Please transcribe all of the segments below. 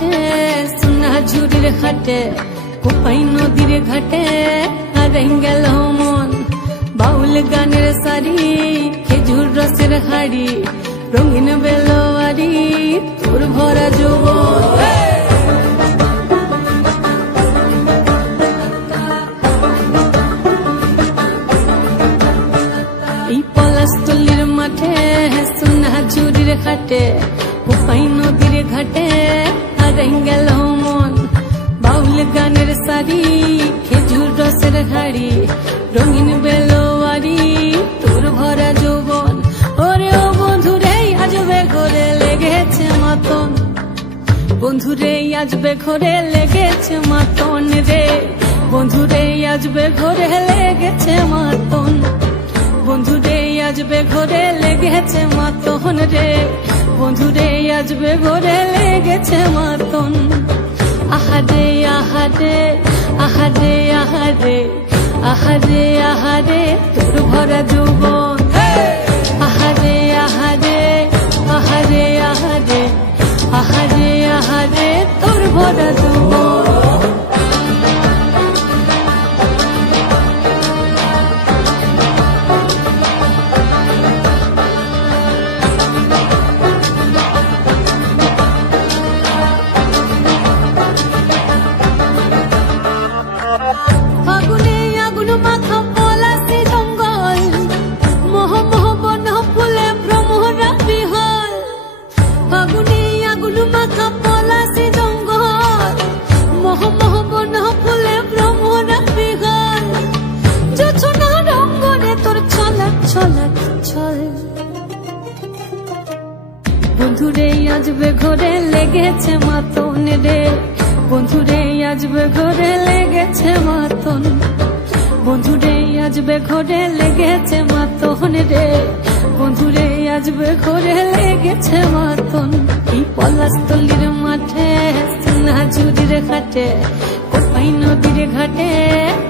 মাঠে সোনা ঝুড়ির হাটে কোপাই নদীর ঘাটে হারাই গেল মন বাউল গানের সারি খেজুর রসের হাড়ি রঙিন বেলোয়ারি তোর ভরা যৌবন এই পলাশতলির মাঠে সোনা ঝুড়ির হাটে কোপাই নদীর ঘাটে হারাই গেল মন বাউল গানের সারি খেজুর রসের হাড়ি রঙিন বেলোয়ারি তোর ভরা যৌবন ওরে ও বন্ধুরে আজবে ঘরে লেগেছে মাতন বন্ধুরে আজবে ঘরে লেগেছে মাতন রে বন্ধুরে আজবে ঘরে লেগেছে মাতন বন্ধুরে আজবে ঘরে লেগেছে মাতন রে বন্ধুরে আজবে ঘরে লেগেছে মাতন আহারে আহারে আহারে আহারে আহারে আহারে তোর ভরা যৌবন আহারে আহারে আহারে আহারে আহারে আহারে তোর ভরা যৌবন বন্ধুরে আজবে ঘরে লেগেছে মাতন রে বন্ধুরে আজবে ঘরে লেগেছে মাতন বন্ধুরে আজবে ঘরে লেগেছে মাতন রে বন্ধুরে আজবে ঘরে লেগেছে মাতন এই পলাশতলির মাঠে সোনা ঝুড়ির ঘাটে কোপাই নদীর ঘাটে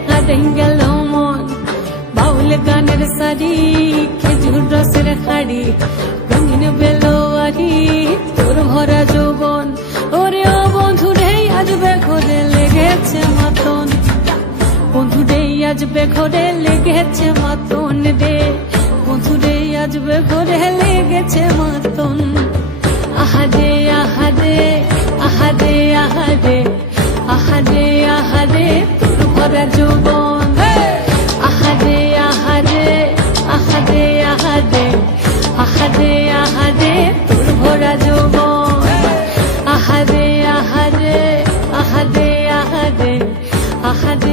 হারাই গেল মন বাউল গানের সারি খেজুর রসের হাড়ি রঙিন বেলোয়ারি তোর ভরা যৌবন ওরে ও বন্ধুরে আজবে ঘরে লেগেছে মাতন বন্ধুরে আজবে ঘরে লেগেছে মাতন রে বন্ধুরে আজবে ঘরে লেগেছে মাতন আহারে আহারে আহারে আহারে আহারে আহারে তোর ভরা যৌবন আহারে আহারে আহারে আহারে আহারে আহারে তোর ভরা যৌবন আহারে আহারে আহারে আহারে আহারে